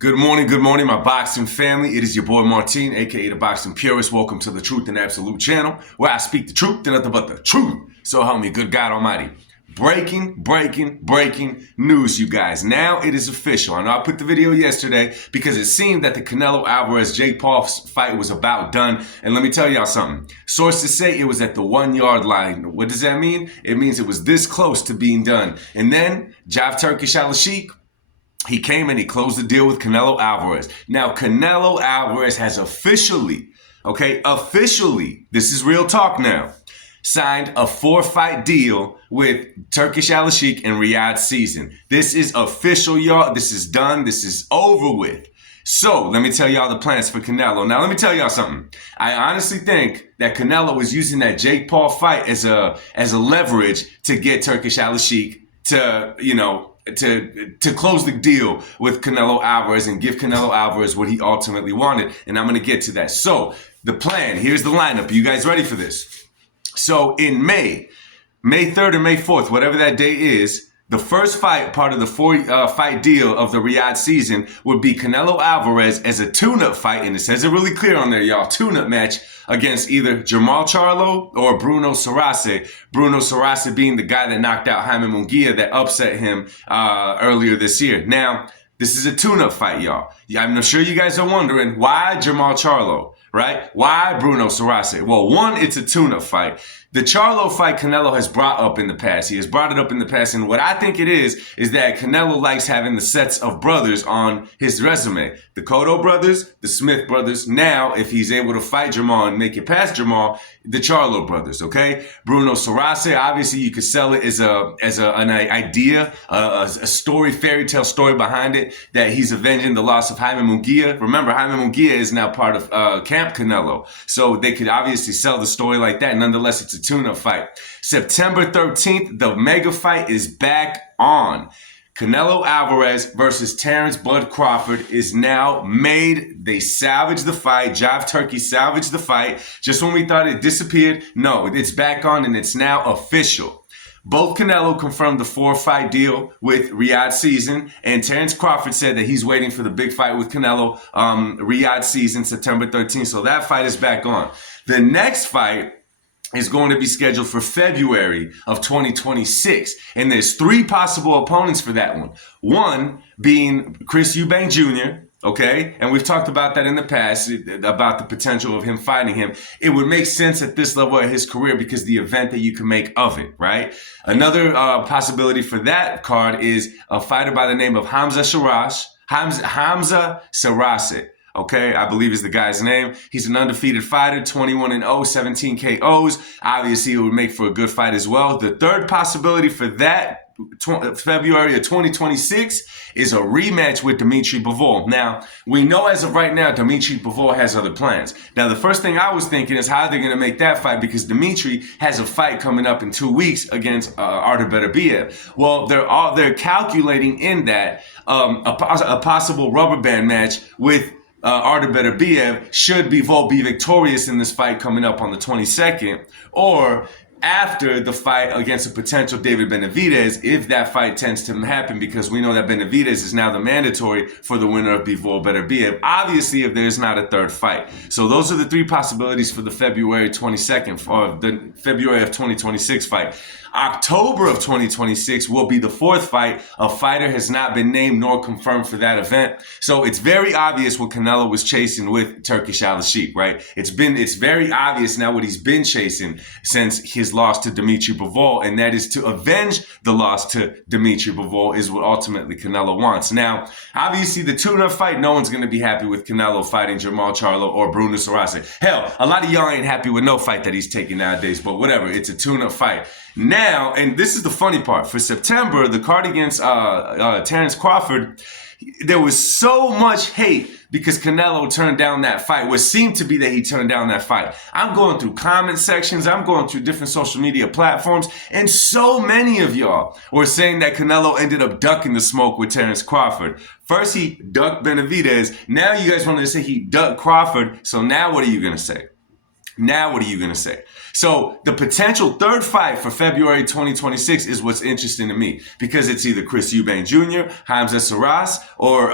Good morning, my boxing family. It is your boy Martin, aka the Boxing Purist. Welcome to the Truth and Absolute channel, where I speak the truth and nothing but the truth. So help me, good God Almighty. Breaking news, you guys. Now it is official. I know I put the video yesterday because it seemed that the Canelo Alvarez-Jake Paul fight was about done. And let me tell y'all something. Sources say it was at the 1 yard line. What does that mean? It means it was this close to being done. And then Turkish he came and he closed the deal with Canelo Alvarez. Now, Canelo Alvarez has officially, this is real talk now, signed a 4-fight deal with Turkish and Riyadh season. This is official, y'all. This is done. This is over with. So let me tell y'all the plans for Canelo. Now, let me tell y'all something. I honestly think that Canelo was using that Jake Paul fight as a leverage to get Turkish to close the deal with Canelo Alvarez and give Canelo Alvarez what he ultimately wanted. And I'm going to get to that. So the plan, here's the lineup. You guys ready for this? So in May 3rd or May 4th, whatever that day is, the first fight, part of the 4-fight deal of the Riyadh season, would be Canelo Alvarez as a tune-up fight. And it says it really clear on there, y'all. Tune-up match against either Jermall Charlo or Bruno Sarace. Bruno Sarace being the guy that knocked out Jaime Munguia that upset him earlier this year. Now, this is a tune-up fight, y'all. I'm sure you guys are wondering, why Jermall Charlo, right? Why Bruno Sarace? Well, one, it's a tune-up fight. The Charlo fight Canelo has brought up in the past. He has brought it up in the past. And what I think it is that Canelo likes having the sets of brothers on his resume. The Cotto brothers, the Smith brothers. Now, if he's able to fight Jermall and make it past Jermall, the Charlo brothers, okay? Bruno Sarace, obviously you could sell it as an idea, a story, fairy tale story behind it, that he's avenging the loss of Jaime Munguia. Remember, Jaime Munguia is now part of Camp Canelo. So they could obviously sell the story like that. Nonetheless, it's a tune-up fight. September 13th, the mega fight is back on. Canelo Alvarez versus Terrence Bud Crawford is now made. They salvaged the fight. Jive Turkey salvaged the fight. Just when we thought it disappeared, no, it's back on and it's now official. Both Canelo confirmed the 4-fight deal with Riyadh season, and Terrence Crawford said that he's waiting for the big fight with Canelo, Riyadh season, September 13th. So that fight is back on. The next fight is going to be scheduled for February of 2026. And there's 3 possible opponents for that one. One being Chris Eubank Jr., okay? And we've talked about that in the past, about the potential of him fighting him. It would make sense at this level of his career because the event that you can make of it, right? Another possibility for that card is a fighter by the name of Hamza Sarace. Okay, I believe is the guy's name. He's an undefeated fighter, 21-0, 17 KOs. Obviously, it would make for a good fight as well. The third possibility for that, February of 2026, is a rematch with Dmitry Bivol. Now, we know as of right now, Dmitry Bivol has other plans. Now, the first thing I was thinking is how they're going to make that fight, because Dmitry has a fight coming up in 2 weeks against Artur Beterbiev. Well, they're calculating in that a possible rubber band match with Artur Beterbiev should Bivol be victorious in this fight coming up on the 22nd, or after the fight against a potential David Benavidez, if that fight tends to happen, because we know that Benavidez is now the mandatory for the winner of Bivol Beterbiev, obviously if there's not a third fight. So those are the 3 possibilities for the February 22nd, or the February of 2026 fight. October of 2026 will be the 4th fight. A fighter has not been named nor confirmed for that event. So it's very obvious what Canelo was chasing with Turkish right? It's very obvious now what he's been chasing since his loss to Dmitry Bivol, and that is to avenge the loss to Dmitry Bivol is what ultimately Canelo wants. Now, obviously the tune-up fight, no one's going to be happy with Canelo fighting Jermall Charlo or Bruno Sarace. Hell, a lot of y'all ain't happy with no fight that he's taking nowadays, but whatever, it's a tune-up fight. Now, and this is the funny part, for September, the card against Terrence Crawford, there was so much hate because Canelo turned down that fight, what seemed to be that he turned down that fight. I'm going through comment sections, I'm going through different social media platforms, and so many of y'all were saying that Canelo ended up ducking the smoke with Terrence Crawford. First, he ducked Benavidez. Now you guys want to say he ducked Crawford, so now what are you going to say? Now, what are you going to say? So the potential third fight for February 2026 is what's interesting to me, because it's either Chris Eubank Jr., Hamza Saras, or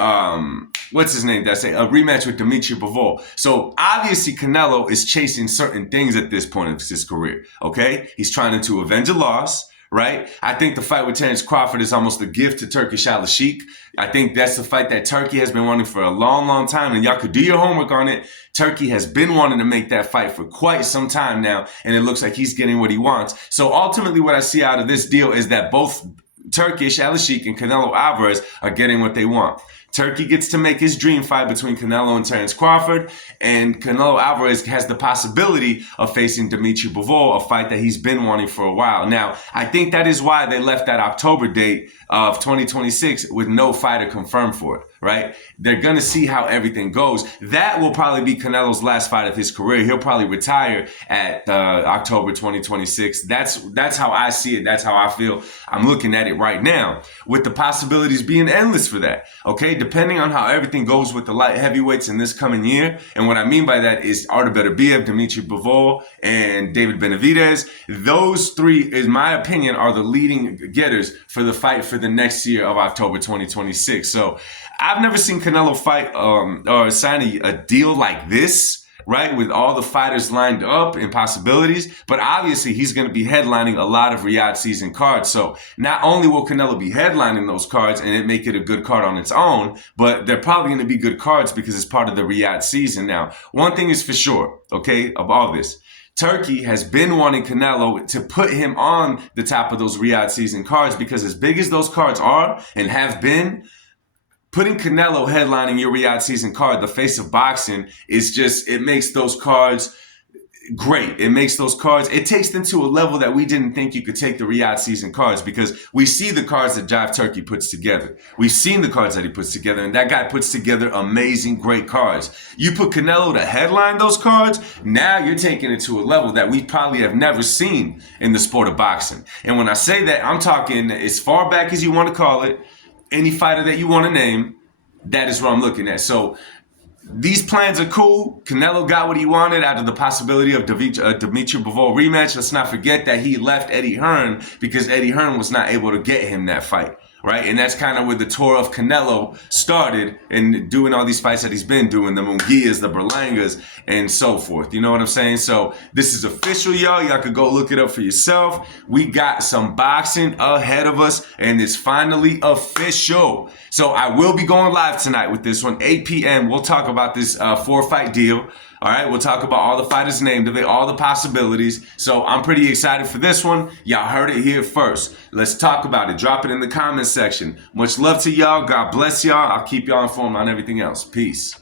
what's his name? That's a rematch with Dmitry Bivol. So obviously Canelo is chasing certain things at this point of his career. Okay, he's trying to avenge a loss. Right? I think the fight with Terence Crawford is almost a gift to Turkish Al-Sheikh. I think that's the fight that Turkey has been wanting for a long, long time. And y'all could do your homework on it. Turkey has been wanting to make that fight for quite some time now. And it looks like he's getting what he wants. So ultimately what I see out of this deal is that both Turkish Al-Sheikh and Canelo Alvarez are getting what they want. Turkey gets to make his dream fight between Canelo and Terence Crawford, and Canelo Alvarez has the possibility of facing Dmitry Bivol, a fight that he's been wanting for a while. Now, I think that is why they left that October date of 2026 with no fighter confirmed for it, right? They're going to see how everything goes. That will probably be Canelo's last fight of his career. He'll probably retire at October 2026. That's how I see it. That's how I feel. I'm looking at it right now, with the possibilities being endless for that, okay? Depending on how everything goes with the light heavyweights in this coming year. And what I mean by that is Artur Beterbiev, Dmitry Bivol, and David Benavidez. Those three, in my opinion, are the leading getters for the fight for the next year of October 2026. So I've never seen Canelo fight or sign a deal like this, right, with all the fighters lined up and possibilities. But obviously, he's going to be headlining a lot of Riyadh season cards. So not only will Canelo be headlining those cards and it make it a good card on its own, but they're probably going to be good cards because it's part of the Riyadh season. Now, one thing is for sure, okay, of all this, Turkey has been wanting Canelo to put him on the top of those Riyadh season cards, because as big as those cards are and have been, putting Canelo headlining your Riyadh season card, the face of boxing, is just, it makes those cards great. It makes those cards, it takes them to a level that we didn't think you could take the Riyadh season cards, because we see the cards that Jive Turkey puts together. We've seen the cards that he puts together, and that guy puts together amazing, great cards. You put Canelo to headline those cards, now you're taking it to a level that we probably have never seen in the sport of boxing. And when I say that, I'm talking as far back as you want to call it, any fighter that you want to name, that is what I'm looking at. So these plans are cool. Canelo got what he wanted out of the possibility of Dmitry Bivol rematch. Let's not forget that he left Eddie Hearn because Eddie Hearn was not able to get him that fight, right? And that's kind of where the tour of Canelo started, and doing all these fights that he's been doing, the Munguias, the Berlangas, and so forth. You know what I'm saying? So this is official, y'all. Y'all could go look it up for yourself. We got some boxing ahead of us, and it's finally official. So I will be going live tonight with this one, 8 p.m. We'll talk about this 4-fight deal. All right, we'll talk about all the fighters named of it, all the possibilities. So I'm pretty excited for this one. Y'all heard it here first. Let's talk about it. Drop it in the comment section. Much love to y'all. God bless y'all. I'll keep y'all informed on everything else. Peace.